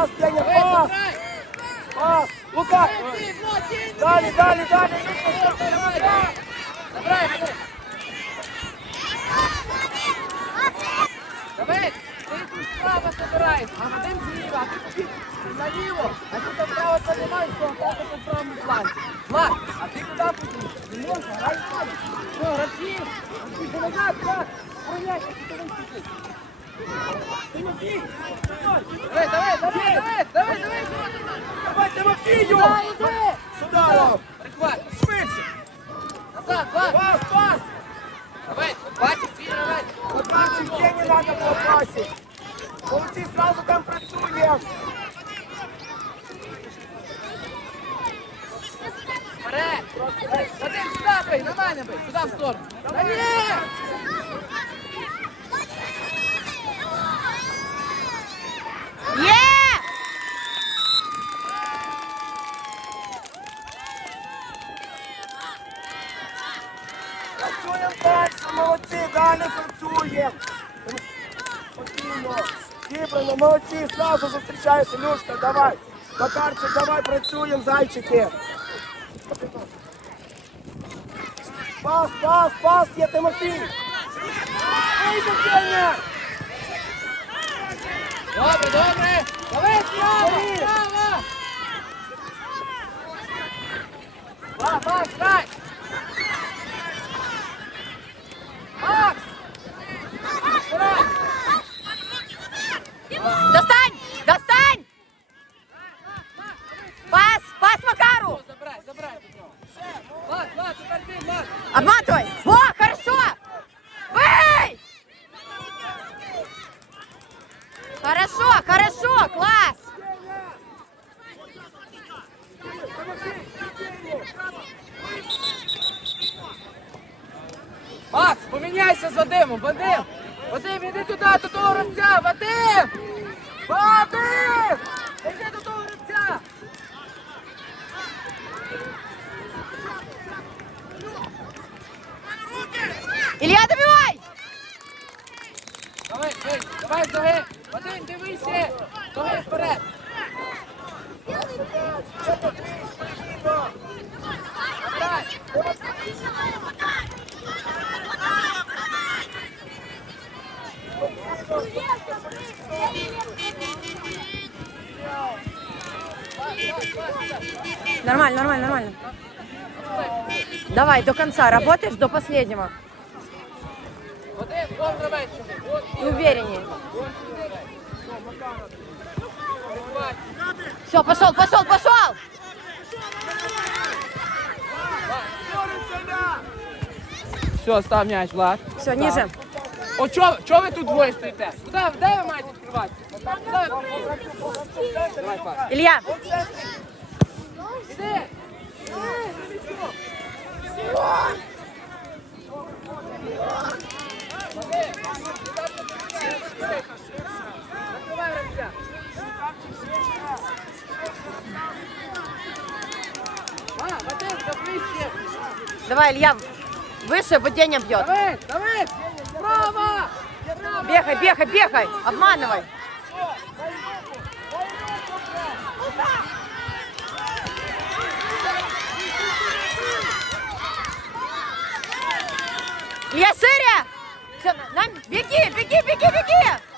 пас, Деня, пас, пас. Лука, далі, далі, далі. Забирай. Давид, ти тут справа забираєш, а Вадим зліва, наліво, а ти там право піднімаєш, то атака по правому фланзі. Влад, а ти куди подів? Не можна, грай сам. Що, гравці? Ти назад, так, проявляйся, ти туди сидиш. Давай, давай, давай, давай, давай, давай. давай, Тимофію. Дай, іди. Ударом. Прихват, Швидше. назад, Влад. Пас, пас. Давай, бачиш, твій гравець. Бачиш, Дені надо по пасі. Молодці, зразу там працює. Вперед! Вадим, сюди бий, на мене бий, сюди в сторону. Та ні! Є! Працюємо далі, далі працюємо. Спокійно, зібрано, молодці, зразу зустрічайся, Люшка, давай. Макарчик, давай працюємо, зайчики. Пас, пас, пас, є Тимофій. Ей, Деня! Добре, добре! Давай, справа, справа! Макс, Макс, грай! Макс! Грай! Достань! Достань! Пас! Пас Макару! Забирай, забирай від нього. Влад, Влад, тепер ти, Влад! Обматывай! Во, хорошо! Бей! Хорошо, хорошо, класс! Макс, поміняйся з Вадимом, Вадим! Вадим, іди туди, до того гравця! Вадим! Вадим! Іди до того гравця! Илья, добивай! Давай, бий, давай, Зоги! Вадим, дивися! Зоги вперед! Давай! Нормально, нормально, нормально. Давай, до конца работаешь, до последнего. И увереннее. Все, пошел, пошел, пошел! Все, став м'яч, Влад. Все, ниже. О, чо, чо ви тут двоє стоїте? Куди, де ви маєте Давай. Илья, Іди! Закривай давай, Илья, выше, вот Деня бьет. Давай, давай! Справа! Бегай, бегай, бегай, обманывай. Илья! Все, нам, беги, беги, беги, беги!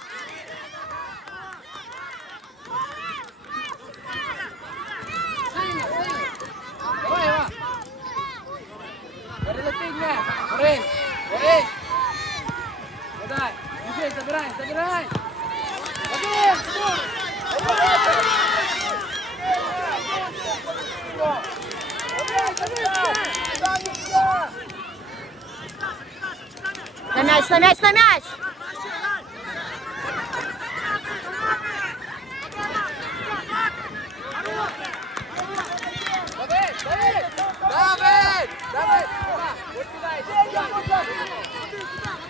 На мяч, на мяч, на мяч! Давид! Давид! Давид! Давид! Сюда! Вот сюда иди! Вадим!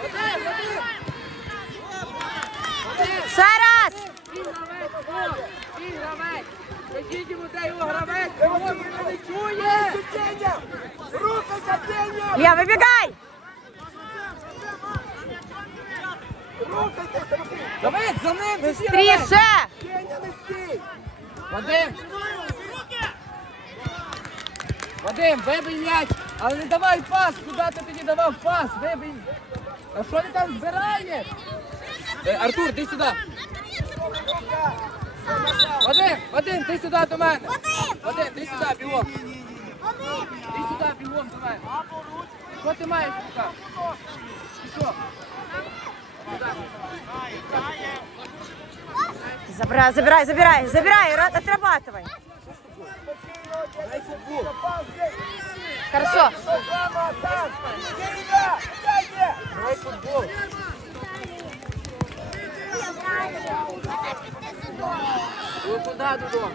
Вадим! Вадим! Ще раз! Він гравець! гол! Він гравець! Кажіть йому, де його гравець! Його ніхто не чує! Деня! Рухайся, Деня! Илья, выбегай! Рухайтесь, Тимофій! Давид, за ним! Быстріше! Вадим! Вадим, вибий м'яч! Але не давай пас! Куди ти тоді давав пас? Вибий! А що ти там збираєш? Е, Артур, ти сюди! Вадим, Вадим, ти сюди до мене! Вадим, ти сюди, бігом! Ти сюди, бігом до мене! Що ти маєш? Ти що? Забирай, забирай, забирай, забирай, ра- отрабатывай. Дай футбол. Хорошо. Програма, так. Є ім'я. Дай є. Грай футбол. Ви куди додому?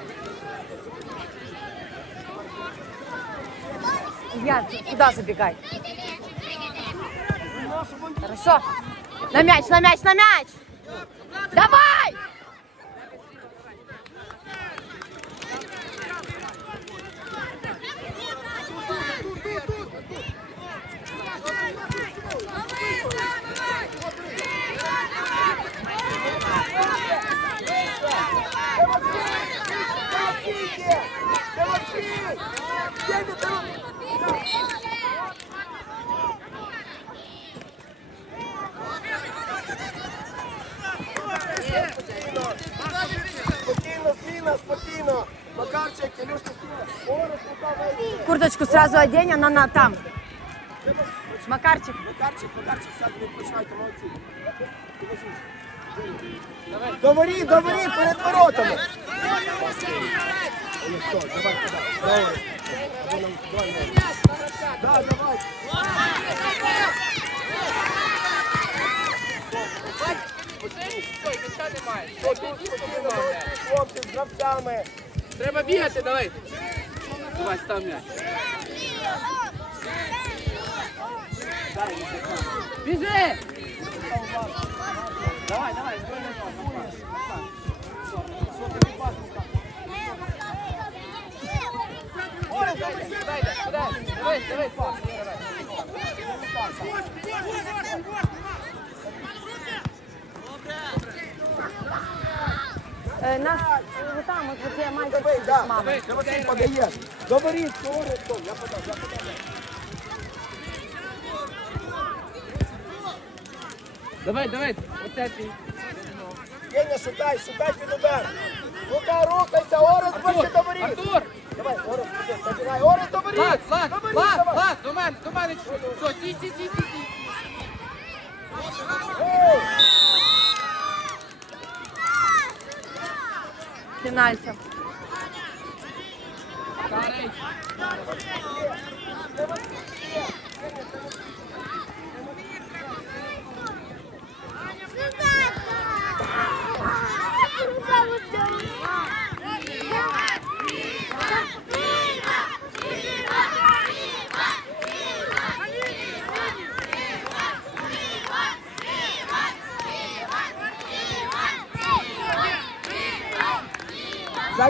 Я туда забегай. Хорошо. На мяч, на мяч, на мяч. Давай! Де ти там? Спокійно, спокійно. Макарчик, Ілюшка. Курточку сразу одень, она на там. Макарчик. Макарчик, Макарчик, сядь, не відпочивайте, молодці. Воріт, до перед воротами. Треба бігати, давай. Давай, став м'яч. Біжи! Давай, давай, збройний давай, давай, пас. Э, нас вот там, вот где мальчик Давай. Я подав, я подав. Давай, давай, оце ти. Єня, шукай, шукай під удар. Лука, рухайся, Орес, ближче Артур. Артур! Давай, Орес, біжи, забирай. До. Мене, до мене. Все, сі, сі, сі, сі, сі. Пенальти. Карий.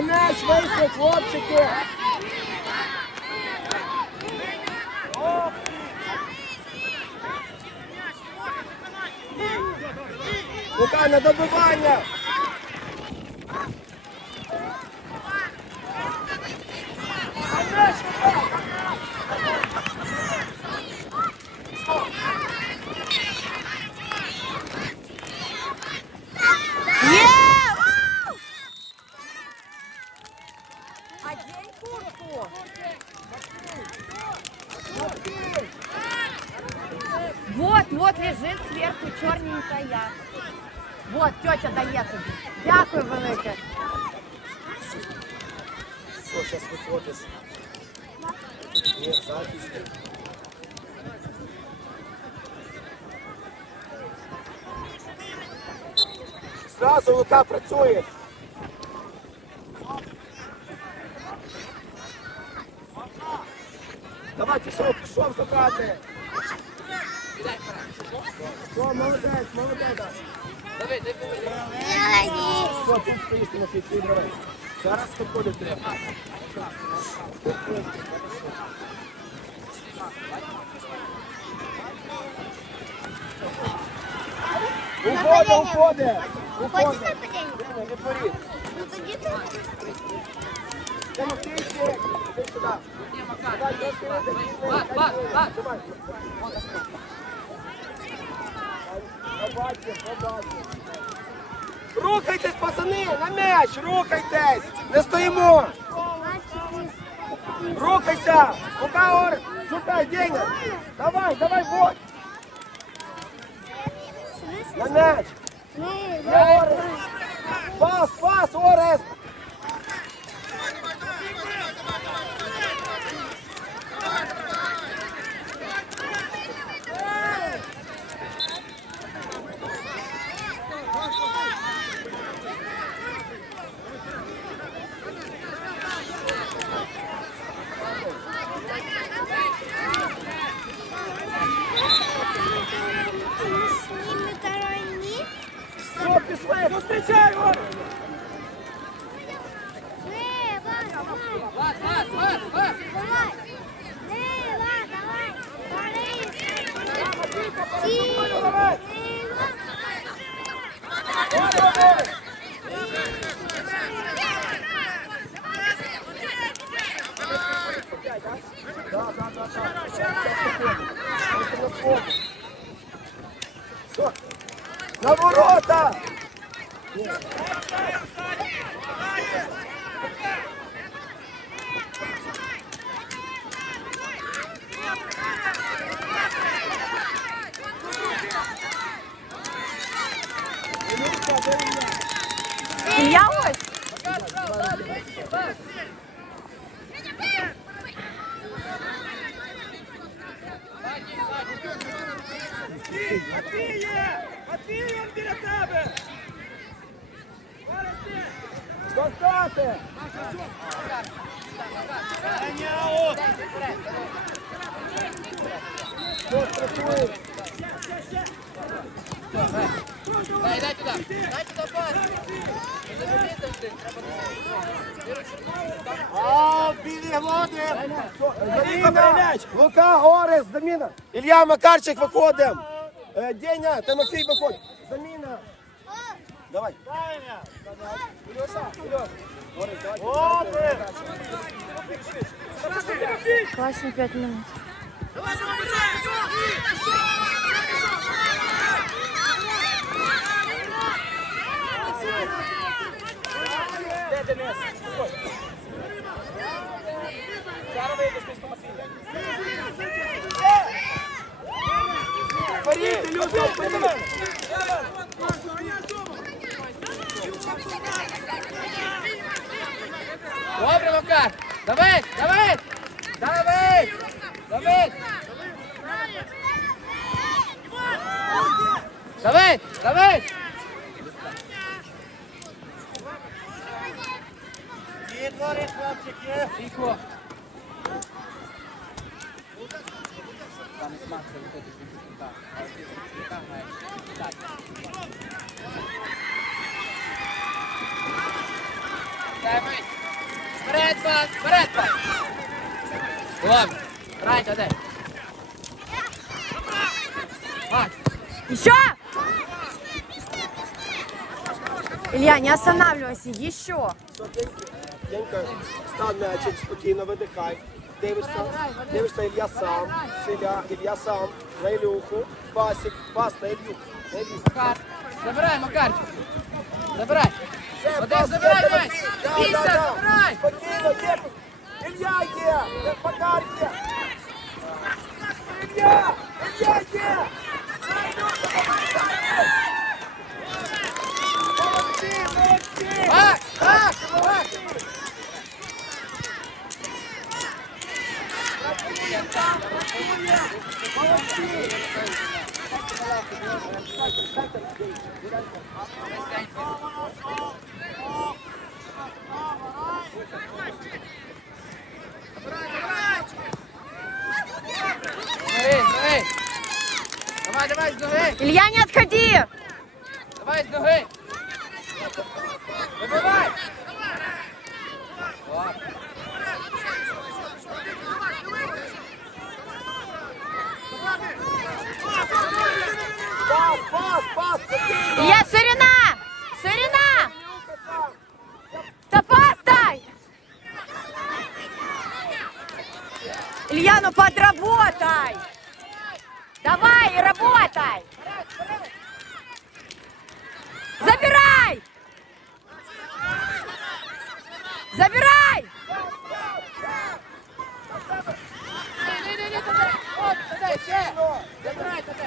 М'яч вийшли, хлопчики. Лука, на добивання. Е! Одень куртку. Вот, вот лежит сверху черненькая. Вот, тетя дає тобі. Дякую велике. Що, зараз виходиш? Ні, захист. Зразу Лука працює. Давай, пішов, пішов забрати. Молодець, молодець. Давай, дай Що, тут стоїш, на фіфі, давай. Зараз виходить треба. Уходить, уходить. Виходимо. нападение? Диня. Ну тоді ти. Тимофій, ще. Іди сюди. Ні, Макар, Давай, давай, трошки давай, вище, давай, вище, давай, вище. давай. Давай. Побачив, побачив. Рухайтесь, пацани, на м'яч, рухайтесь. Не стоїмо. Рухайся. Лука, Ор, шукай, Деня. Давай, давай, вот. На м'яч. Орес. Пас, пас, Орес. з ними тарані. Все, пішли, зустрічай, Орес. Не, давай. Пас, пас, пас, пас. Давай. Не, давай. Борис. Ті. Давай. Нева. Орес, Орес. Да, да, да, да. Просто на. Ворота! Ілля ось. Матвіє! Матвіє біля тебе! Достати! Працює? Дай, дай туди. Дай туди пас. Завжди. А, білі глоди! Заміна! Лука, Орес, заміна! Ілля Макарчик виходимо! Е, Деня, Тимофій виходь! Заміна! Давай! Ілюша, Ілюш! Орес, давай! Класні 5 минут. Де Денис? Зараз вийдеш після Матвія. Вперед, Ілюша, вперед! Добре, Макар! Давид! Давид! Давид! Давид! Давид! Давид! Тихо! Там із Макса виходить від захисника. А ти захисника маєш дати. Давид! Вперед пас! Вперед пас! Добре! Райка, дай! Макс! Еще! Илья, не останавливайся, еще. Денька, став м'ячик, спокійно видихай. Дивишся, дивишся Ілля сам, Ілля сам, на Ілюху, пасик, пас на Ілюху. Макар! Забирай, Макарчик! Забирай! Пас, забирай, давай! Бійся, забирай! Спокійно, є. Ілля є, Макар є. Ілля, Ілля є. Молодці, молодці. Макс! Макс! Макс! Ноги, ноги! Давай, давай, з ноги! Илья, не отходи! Давай з ноги! Вибивай! О, Пас, пас, пас, спокійно. Илья, ширина! Илья, ну подработай! Давай, работай! Забирай! Забирай! Ні, ні, ні, туди. От, туди, ще. Забирай туди.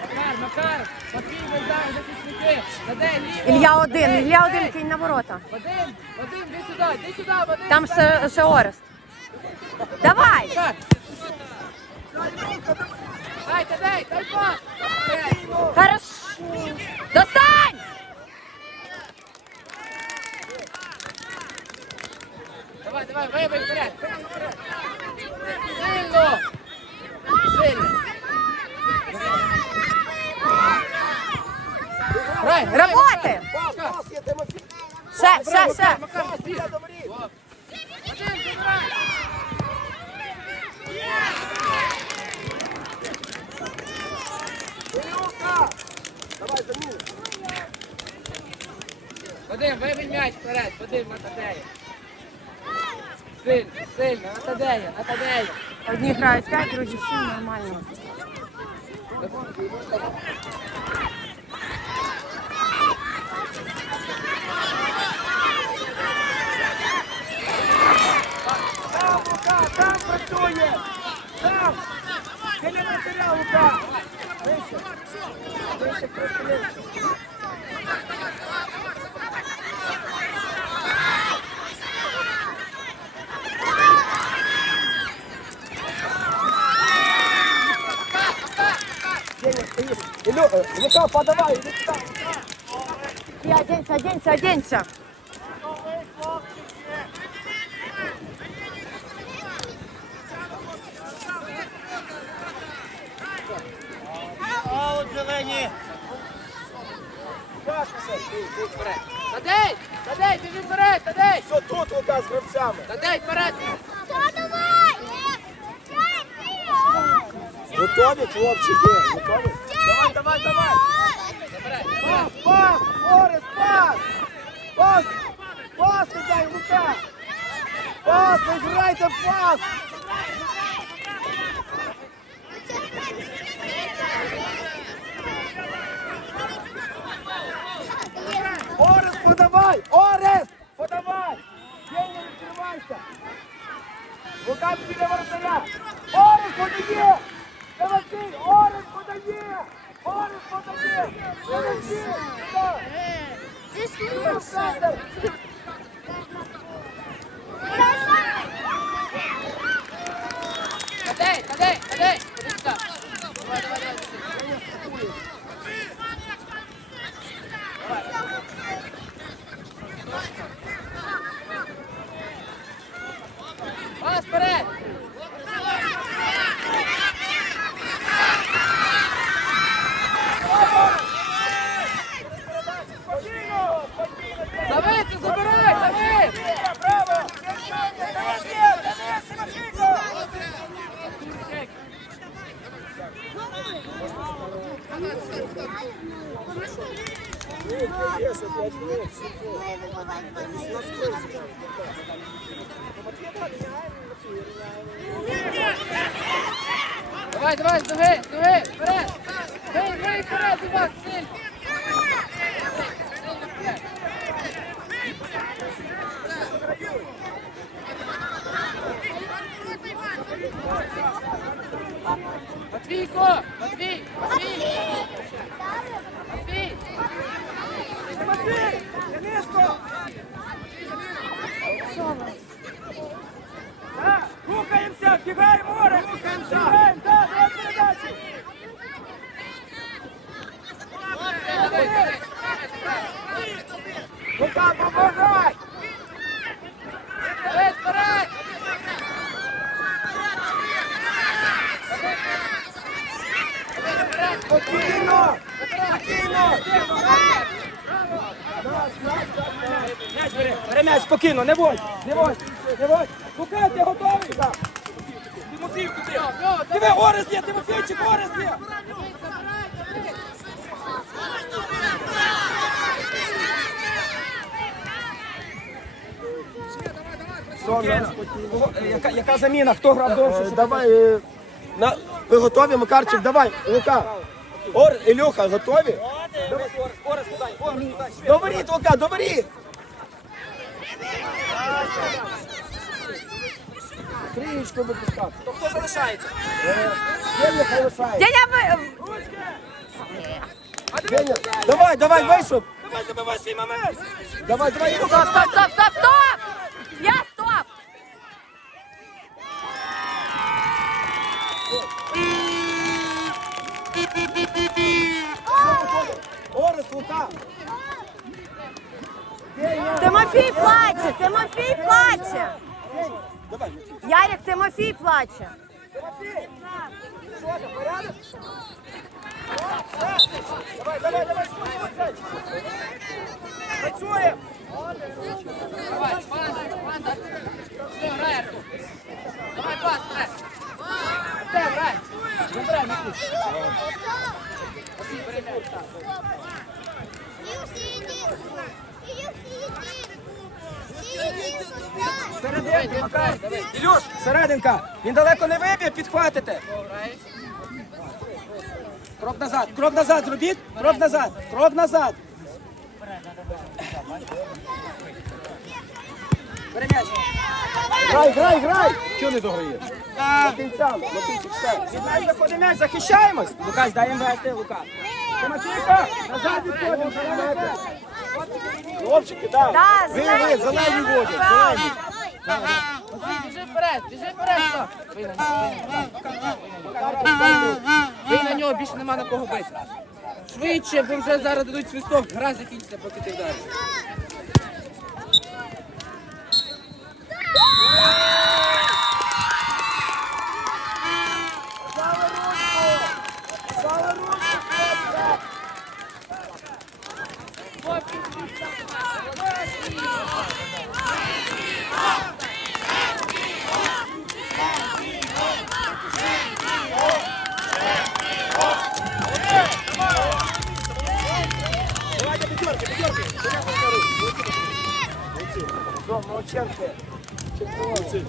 Макар, Макар, Матвій, ви зараз захисники. Веде, ліво. Илья один, Веде, Илья веде. один, Вадим, Вадим, іди сюди, іди сюди, Вадим. Там ще, ще Орест. Давай! Так. Дай, дай пас. Хорошо. Достань! Давай, давай, вибий вперед. Сильно. Сильно. Грай, грай, Работаем! Пас, пас, є Тимофій. Добрі. Вадим, забирай. Давай, заміну. Вадим, вибий м'яч вперед. Вадим, на Тадея. Сильно, сильно, на Тадея, на Тадея. Одні грають 5, другі 7, нормально. Там, Лука, там працює! Там! Ти не матеріал, Лука! Вище! Вище, просто вище. Деня, стоїш. Ілю, е, Лука, подавай, іди сюди. И оденься, оденься, оденься. Вперед. Тадей, Тадей, біжи вперед, Тадей. Все тут, Лука, з гравцями. Тадей, вперед. Готові, хлопчики? Готові? Давай, давай, давай! Пас, пас! Орес, пас! Пас! Пас дай, Лука! Пас, грайте пас! Орес, подавай! Орес! Подавай! Деня, відкривайся! Лука біля воротаря! Орес подає! Тимофій! Орес подає! Орес подає! Тимофій! Так! Олександр! Тадей, Тадей, Тадей. Іди сюди. Давай, давай, давай. Пас вперед. Спокійно! Спокійно! Давид, ти забирай, Давид. Браво! Денис, Денис, Тимофійко! Є, ще п'ять хвилин, Давай, давай, дуги, дуги, вперед. Бей, бей, вперед, Іван, сильно. Сильно вперед. Матвійко, Матвій, Матвій. Матвій. Тимофій! Дениско! Так, рухаємося, бігаємо, море! Рухаємося! Бігаємо, так, давай передачі! Давид, Давид. Бери м'яч, спокійно, не водь, не водь, не водь. Лука, ти готовий? Тимофій, куди? Диви, Орес є, Тимофійчик, Орес є. Яка, яка заміна? Хто грав довше? Е, давай. Е, на, ви готові, Макарчик? Давай, Лука. Ор, Ілюха, готові? Орес, Орес, Орес. Доберіть, Лука, доберіть! Трієчку випускати. То хто залишається? Деня. Деня, ви... Давай, давай, вийшов. Давай забивай свій момент. Давай, давай, стоп, стоп, стоп! Тимофій плаче, Тимофій плаче. Давай, Ярик, Тимофій плаче. давай, давай, давай, давай. Працюємо. Давай, пас, пас. Артур. Давай, пас, грай. Де, грай. Забирай, Микит. Серединка, Ілюш, серединка. Він далеко не виб'є, підхватите. Крок назад, крок назад зробіть, крок назад, крок назад. Бери м'яч. Грай, грай, грай. Чого не дограєш? До кінця, все. Від нас м'яч, захищаємось. Лукась, дай їм вести, Лука. Тимофійка, назад відходимо. Хлопчики, так. Ви, ви, зелені зелені, водять, зелені. Біжи вперед, на нього. Більше нема на кого бити. Швидше, бо вже зараз дадуть свисток. Гра закінчиться, поки ти вдариш. Давайте Все, молодченки. Молодці.